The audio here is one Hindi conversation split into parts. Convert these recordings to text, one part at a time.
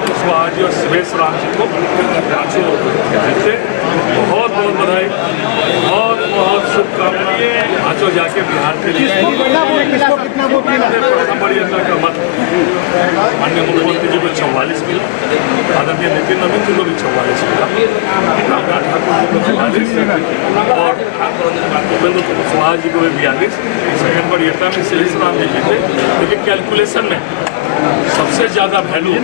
कुशवाहा जी और सुरेश राम जी को पाँचों जीते। बहुत बहुत बधाई, बहुत बहुत शुभकामनाएं। पाँचों जाके बिहार के लिए वरीयता का मत माननीय मुख्यमंत्री जी को 44 मिला, आदरणीय नितिन नवीन जी को भी 44 मिला, रामनाथ ठाकुर जी को 42 और उपेंद्र कुशवाहा जी को भी 42। सेकंड वरीयता में सुरेश राम जी जीते। लेकिन कैलकुलेशन में सबसे ज़्यादा वैल्यू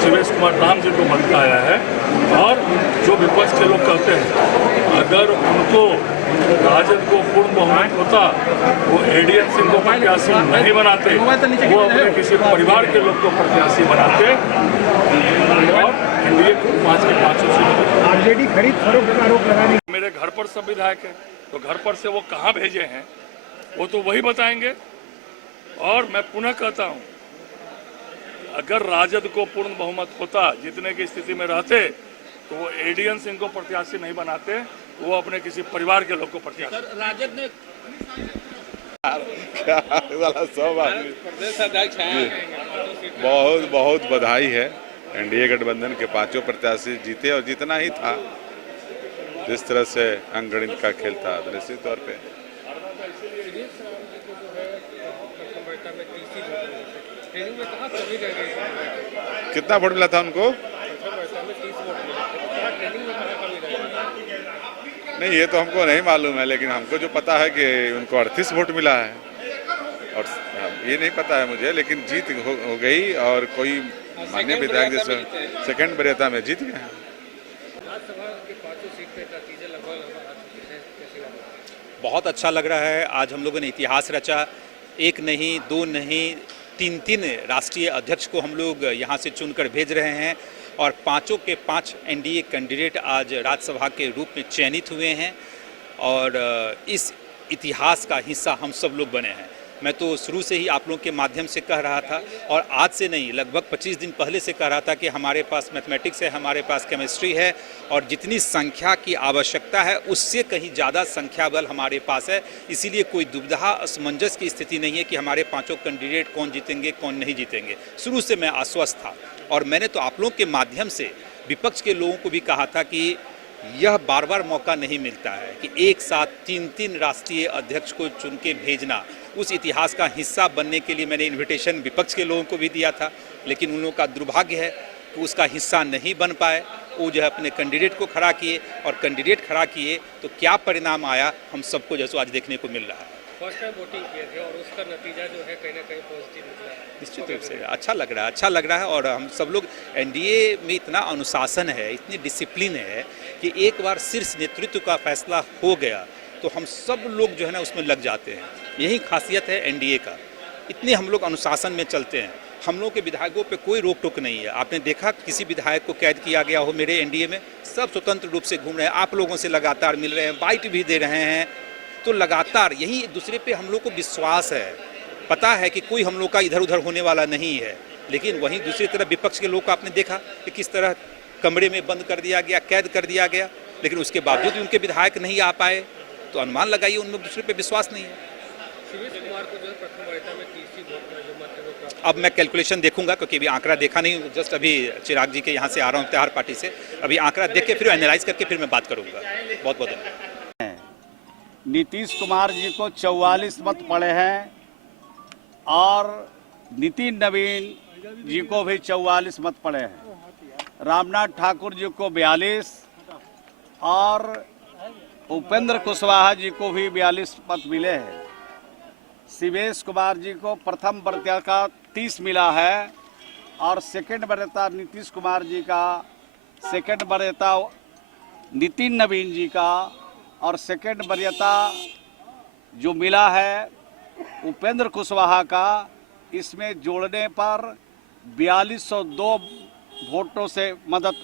सुरेश कुमार राम जी को मत का आया है। और जो विपक्ष के लोग कहते हैं अगर उनको राजद को पूर्ण बहुमत होता, वो एडीएम सिंह को प्रत्याशी नहीं बनाते, वो अपने किसी परिवार के लोग को प्रत्याशी बनाते और एनडीए को 5 के 5 सीट। आरजेडी खरीद फरोख्त का आरोप लगाने मेरे घर पर सब विधायक हैं, तो घर पर से वो कहाँ भेजे हैं वो तो वही बताएंगे। और मैं पुनः कहता हूँ, अगर राजद को पूर्ण बहुमत होता, जीतने की स्थिति में रहते, तो वो एडीएन सिंह को प्रत्याशी नहीं बनाते, वो अपने किसी परिवार के लोग को प्रत्याशी। राजद ने वाला सब आदमी बहुत बहुत बधाई है। एनडीए गठबंधन के 5 प्रत्याशी जीते और जितना ही था, जिस तरह से अंकगणित का खेल था निश्चित तौर पे। कितना वोट मिला था उनको? नहीं, ये तो हमको नहीं मालूम है, लेकिन हमको जो पता है कि उनको 38 वोट मिला है। और ये नहीं पता है मुझे, लेकिन जीत हो गई और कोई माननीय विधायक जैसे सेकंड वरीयता में जीत गए। बहुत अच्छा लग रहा है। आज हम लोगों ने इतिहास रचा। एक नहीं, दो नहीं, 3 राष्ट्रीय अध्यक्ष को हम लोग यहाँ से चुनकर भेज रहे हैं और 5 के 5 एनडीए कैंडिडेट आज राज्यसभा के रूप में चयनित हुए हैं और इस इतिहास का हिस्सा हम सब लोग बने हैं। मैं तो शुरू से ही आप लोगों के माध्यम से कह रहा था और आज से नहीं, लगभग 25 दिन पहले से कह रहा था कि हमारे पास मैथमेटिक्स है, हमारे पास केमिस्ट्री है और जितनी संख्या की आवश्यकता है उससे कहीं ज़्यादा संख्या बल हमारे पास है। इसीलिए कोई दुविधा असमंजस की स्थिति नहीं है कि हमारे 5 कैंडिडेट कौन जीतेंगे कौन नहीं जीतेंगे। शुरू से मैं आश्वस्त था और मैंने तो आप लोगों के माध्यम से विपक्ष के लोगों को भी कहा था कि यह बार बार मौका नहीं मिलता है कि एक साथ 3 राष्ट्रीय अध्यक्ष को चुन के भेजना। उस इतिहास का हिस्सा बनने के लिए मैंने इनविटेशन विपक्ष के लोगों को भी दिया था, लेकिन उन लोगों का दुर्भाग्य है कि उसका हिस्सा नहीं बन पाए। वो जो है अपने कैंडिडेट को खड़ा किए और कैंडिडेट खड़ा किए तो क्या परिणाम आया हम सबको जैसे आज देखने को मिल रहा है। फर्स्ट टाइम वोटिंग किए थे और उसका नतीजा जो है कहीं ना कहीं पॉजिटिव निकला है। निश्चित रूप से अच्छा लग रहा है और हम सब लोग एनडीए में इतना अनुशासन है, इतनी डिसिप्लिन है कि एक बार शीर्ष नेतृत्व का फैसला हो गया तो हम सब लोग जो है ना उसमें लग जाते हैं। यही खासियत है एनडीए का, इतने हम लोग अनुशासन में चलते हैं। हम लोग के विधायकों पे कोई रोक टोक नहीं है। आपने देखा किसी विधायक को कैद किया गया हो मेरे एनडीए में? सब स्वतंत्र रूप से घूम रहे हैं, आप लोगों से लगातार मिल रहे हैं, बाइट भी दे रहे हैं। तो लगातार यही एक दूसरे पे हम लोग को विश्वास है, पता है कि कोई हम लोग का इधर उधर होने वाला नहीं है। लेकिन वहीं दूसरी तरफ विपक्ष के लोग को आपने देखा कि किस तरह कमरे में बंद कर दिया गया, कैद कर दिया गया, लेकिन उसके बावजूद भी उनके विधायक नहीं आ पाए। तो अनुमान लगाइए उनमें दूसरे पे विश्वास नहीं है। सुरेश कुमार को जो प्रथम वरीयता में 30 वोट जो मत है वो प्राप्त। अब मैं कैलकुलेशन देखूंगा क्योंकि अभी आंकड़ा देखा नहीं, जस्ट अभी चिराग जी के यहाँ से आ रहा हूँ इफ्तिहार पार्टी से। अभी आंकड़ा देख के फिर एनालाइज करके फिर मैं बात करूँगा। बहुत बहुत धन्यवाद। नीतीश कुमार जी को 44 मत पड़े हैं और नितिन नवीन जी को भी 44 मत पड़े हैं। रामनाथ ठाकुर जी को 42 और उपेंद्र कुशवाहा जी को भी 42 मत मिले हैं। सुरेश कुमार जी को प्रथम वरीयता का 30 मिला है और सेकंड वरीयता नीतीश कुमार जी का, सेकंड वरीयता नितिन नवीन जी का और सेकंड वरीयता जो मिला है उपेंद्र कुशवाहा का, इसमें जोड़ने पर 4202 वोटों से मदद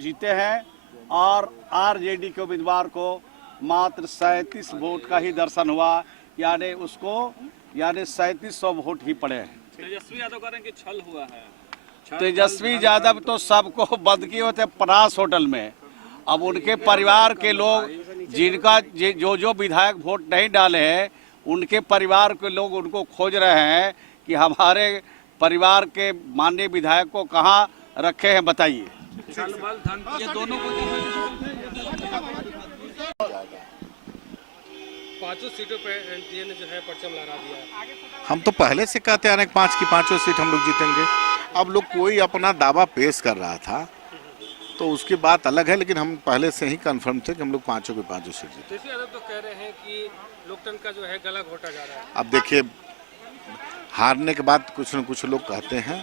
जीते हैं और आरजेडी के उम्मीदवार को मात्र 37 वोट का ही दर्शन हुआ, यानी उसको 3700 वोट ही पड़े हैं। तेजस्वी यादव कह रहे हैं कि छल हुआ है। तेजस्वी यादव तो सबको बंद किए होते परास होटल में। अब उनके परिवार के लोग जिनका जो विधायक वोट नहीं डाले हैं, उनके परिवार के लोग उनको खोज रहे हैं कि हमारे परिवार के माननीय विधायक को कहाँ रखे हैं, बताइए। ये दोनों को पांचों सीटों पे एनडीए ने जो है परचम लहरा दिया है। हम तो पहले से कहते आ रहे हैं कि 5 की 5 सीट हम लोग जीतेंगे। अब लोग कोई अपना दावा पेश कर रहा था तो उसकी बात अलग है, लेकिन हम पहले से ही कंफर्म थे कि हम लोग 5 की 5 सीट जीतेंगे। तेजस्वी यादव तो कह रहे हैं कि लोकतंत्र का जो है गला घोटा जा रहा है। अब देखिए, हारने के बाद कुछ न कुछ लोग कहते हैं,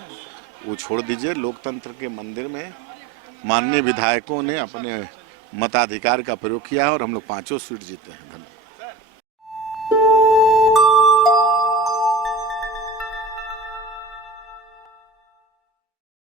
वो छोड़ दीजिए। लोकतंत्र के मंदिर में माननीय विधायकों ने अपने मताधिकार का प्रयोग किया है और हम लोग 5 सीट जीते हैं। धन्यवाद।